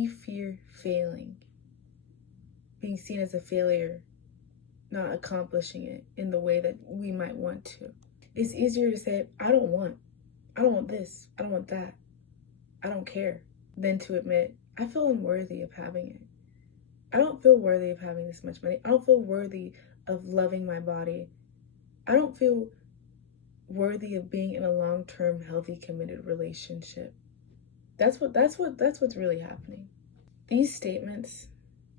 we fear failing, being seen as a failure, not accomplishing it in the way that we might want to. It's easier to say, I don't want this, I don't want that, I don't care, than to admit, I feel unworthy of having it. I don't feel worthy of having this much money. I don't feel worthy of loving my body. I don't feel worthy of being in a long-term, healthy, committed relationship. That's what's really happening. These statements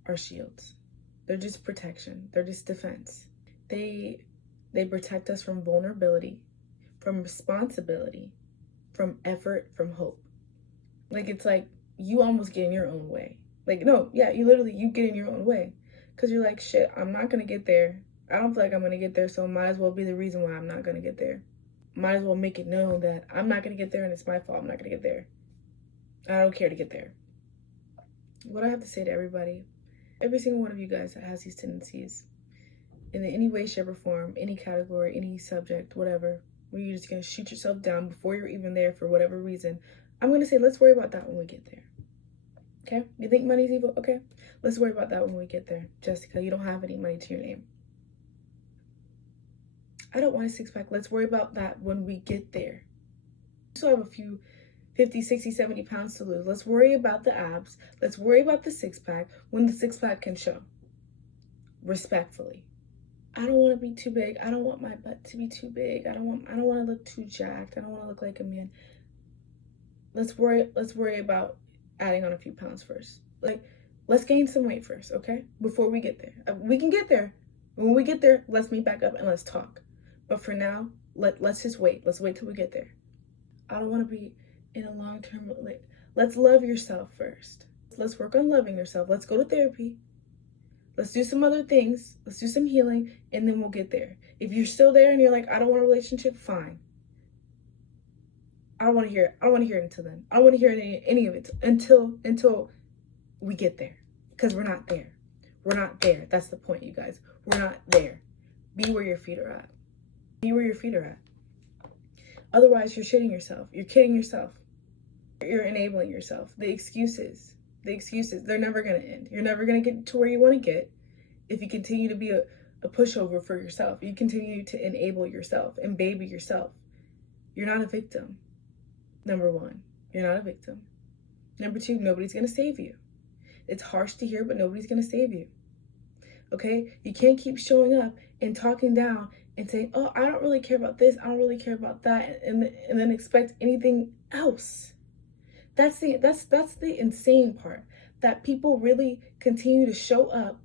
are shields. They're just protection. They're just defense. They protect us from vulnerability, from responsibility, from effort, from hope. Like, it's like you almost get in your own way. Like, no, yeah, you get in your own way. Because you're like, shit, I'm not going to get there. I don't feel like I'm going to get there, so it might as well be the reason why I'm not going to get there. Might as well make it known that I'm not going to get there and it's my fault I'm not going to get there. I don't care to get there. What I have to say to everybody, every single one of you guys that has these tendencies, in any way, shape, or form, any category, any subject, whatever, where you're just going to shoot yourself down before you're even there for whatever reason, I'm going to say, let's worry about that when we get there. Okay? You think money's evil? Okay. Let's worry about that when we get there. Jessica, you don't have any money to your name. I don't want a six-pack. Let's worry about that when we get there. You still have a few 50, 60, 70 pounds to lose. Let's worry about the abs. Let's worry about the six-pack when the six-pack can show. Respectfully. I don't want to be too big. I don't want my butt to be too big. I don't want to look too jacked. I don't want to look like a man. Let's worry about adding on a few pounds first. Like, let's gain some weight first, okay? Before we get there. We can get there. When we get there, let's meet back up and let's talk. But for now, let's just wait. Let's wait till we get there. I don't want to be in a long-term, let's love yourself first. Let's work on loving yourself. Let's go to therapy. Let's do some other things. Let's do some healing, and then we'll get there. If you're still there and you're like, I don't want a relationship, fine. I don't want to hear it. I don't want to hear it until then. I don't want to hear any of it until we get there. Because we're not there. We're not there. That's the point, you guys. We're not there. Be where your feet are at. Be where your feet are at. Otherwise, you're shitting yourself. You're kidding yourself. You're enabling yourself. The excuses, they're never going to end. You're never going to get to where you want to get if you continue to be a pushover for yourself. You continue to enable yourself and baby yourself. You're not a victim. Number one, you're not a victim. Number two, nobody's going to save you. It's harsh to hear, but nobody's going to save you. Okay? You can't keep showing up and talking down and saying, oh, I don't really care about this, I don't really care about that, and then expect anything else. That's the insane part, that people really continue to show up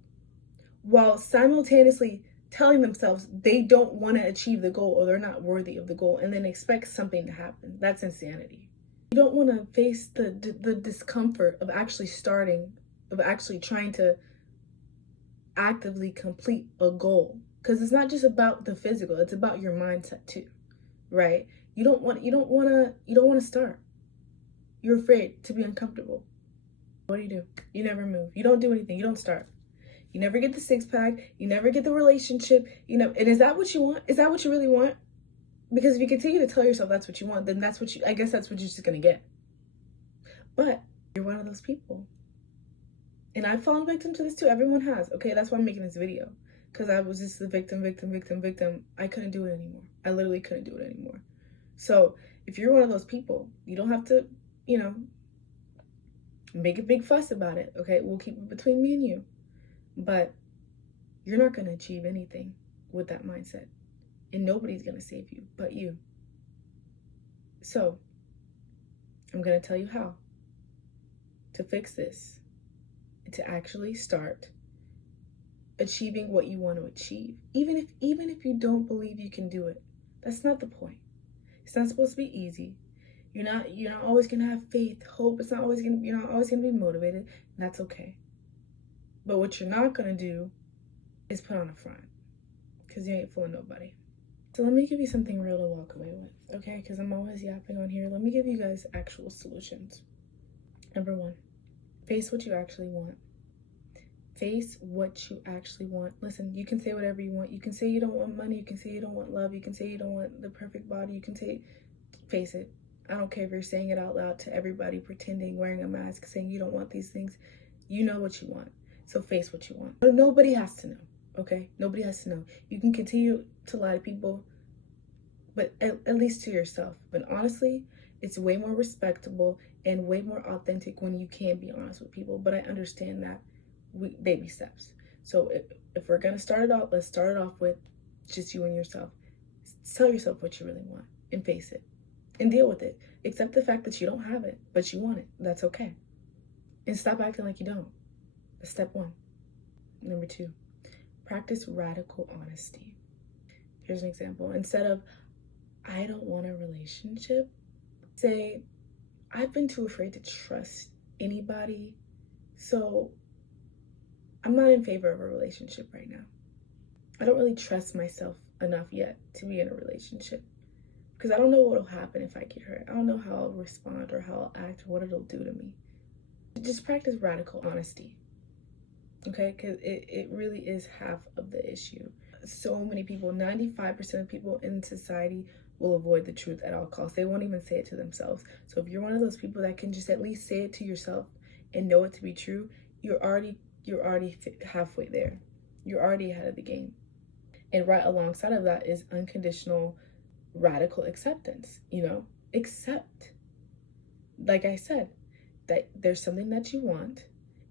while simultaneously telling themselves they don't want to achieve the goal or they're not worthy of the goal, and then expect something to happen. That's insanity. You don't want to face the discomfort of actually trying to actively complete a goal. Because it's not just about the physical, it's about your mindset too, right? You don't want to start. You're afraid to be uncomfortable. What do? You never move. You don't do anything. You don't start. You never get the six-pack. You never get the relationship. And is that what you want? Is that what you really want? Because if you continue to tell yourself that's what you want, then I guess that's what you're just going to get. But you're one of those people. And I've fallen victim to this too. Everyone has. Okay, that's why I'm making this video. Because I was just the victim. I couldn't do it anymore. I literally couldn't do it anymore. So if you're one of those people, you don't have to, make a big fuss about it. Okay, we'll keep it between me and you. But you're not going to achieve anything with that mindset. And nobody's going to save you but you. So I'm going to tell you how to fix this. To actually start achieving what you want to achieve. Even if you don't believe you can do it. That's not the point. It's not supposed to be easy. You're not always gonna have faith, hope. You're not always gonna be motivated. And that's okay. But what you're not gonna do is put on a front. Because you ain't fooling nobody. So let me give you something real to walk away with, okay? Because I'm always yapping on here. Let me give you guys actual solutions. Number one, face what you actually want. Face what you actually want. Listen, you can say whatever you want. You can say you don't want money. You can say you don't want love. You can say you don't want the perfect body. You can say, face it. I don't care if you're saying it out loud to everybody, pretending, wearing a mask, saying you don't want these things. You know what you want. So face what you want. Nobody has to know, okay? Nobody has to know. You can continue to lie to people, but at least to yourself. But honestly, it's way more respectable and way more authentic when you can be honest with people. But I understand that baby steps. So if we're gonna start it off, let's start it off with just you and yourself. Tell yourself what you really want and face it and deal with it. Accept the fact that you don't have it, but you want it. That's okay. And stop acting like you don't. That's step one. Number 2, practice radical honesty. Here's an example. Instead of, I don't want a relationship, say, I've been too afraid to trust anybody, so I'm not in favor of a relationship right now. I don't really trust myself enough yet to be in a relationship because I don't know what will happen if I get hurt. I don't know how I'll respond or how I'll act or what it'll do to me. Just practice radical honesty, okay? Because it really is half of the issue. So many people, 95% of people in society will avoid the truth at all costs. They won't even say it to themselves. So if you're one of those people that can just at least say it to yourself and know it to be true, you're already halfway there. You're already ahead of the game. And right alongside of that is unconditional, radical acceptance. Accept, like I said, that there's something that you want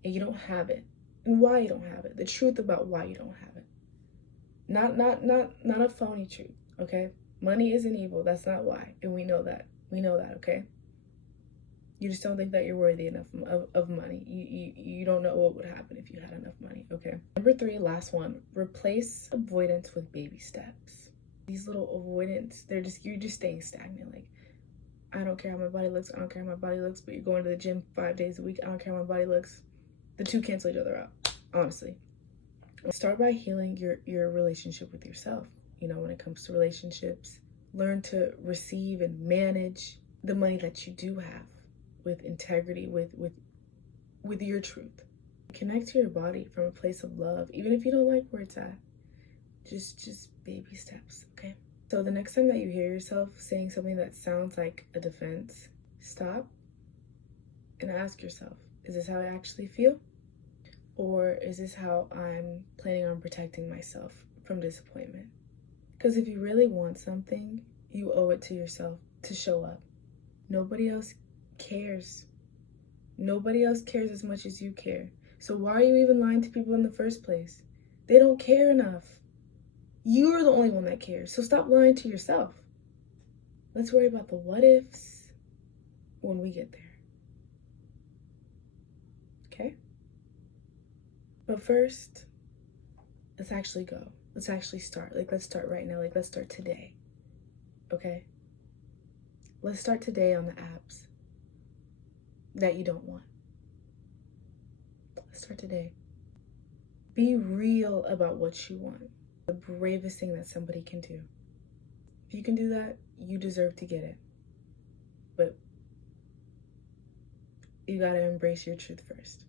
and you don't have it, and why you don't have it. The truth about why you don't have it. Not a phony truth, okay? Money isn't evil. That's not why, and we know that. Okay? You just don't think that you're worthy enough of money. You don't know what would happen if you had enough money, okay? Number 3, last one, replace avoidance with baby steps. These little avoidance, you're just staying stagnant. Like, I don't care how my body looks, but you're going to the gym 5 days a week. I don't care how my body looks. The two cancel each other out, honestly. Start by healing your relationship with yourself. When it comes to relationships, learn to receive and manage the money that you do have with integrity, with your truth. Connect to your body from a place of love, even if you don't like where it's at. Just baby steps, okay? So the next time that you hear yourself saying something that sounds like a defense, stop and ask yourself, is this how I actually feel? Or is this how I'm planning on protecting myself from disappointment? Because if you really want something, you owe it to yourself to show up. Nobody else cares. Nobody else cares as much as you care. So why are you even lying to people in the first place? They don't care enough. You're the only one that cares. So stop lying to yourself. Let's worry about the what ifs when we get there. Okay? But first, let's actually go. Let's actually start. Let's start right now. Let's start today. Okay? Let's start today on the apps that you don't want. Let's start today. Be real about what you want. The bravest thing that somebody can do. If you can do that, you deserve to get it. But you gotta embrace your truth first.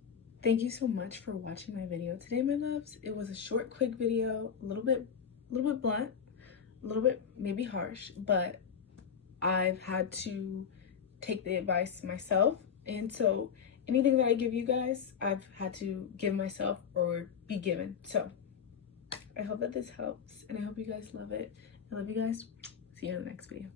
Thank you so much for watching my video today, my loves. It was a short, quick video, a little bit blunt, a little bit maybe harsh, but I've had to take the advice myself. And so anything that I give you guys, I've had to give myself or be given. So I hope that this helps, and I hope you guys love it. I love you guys. See you in the next video.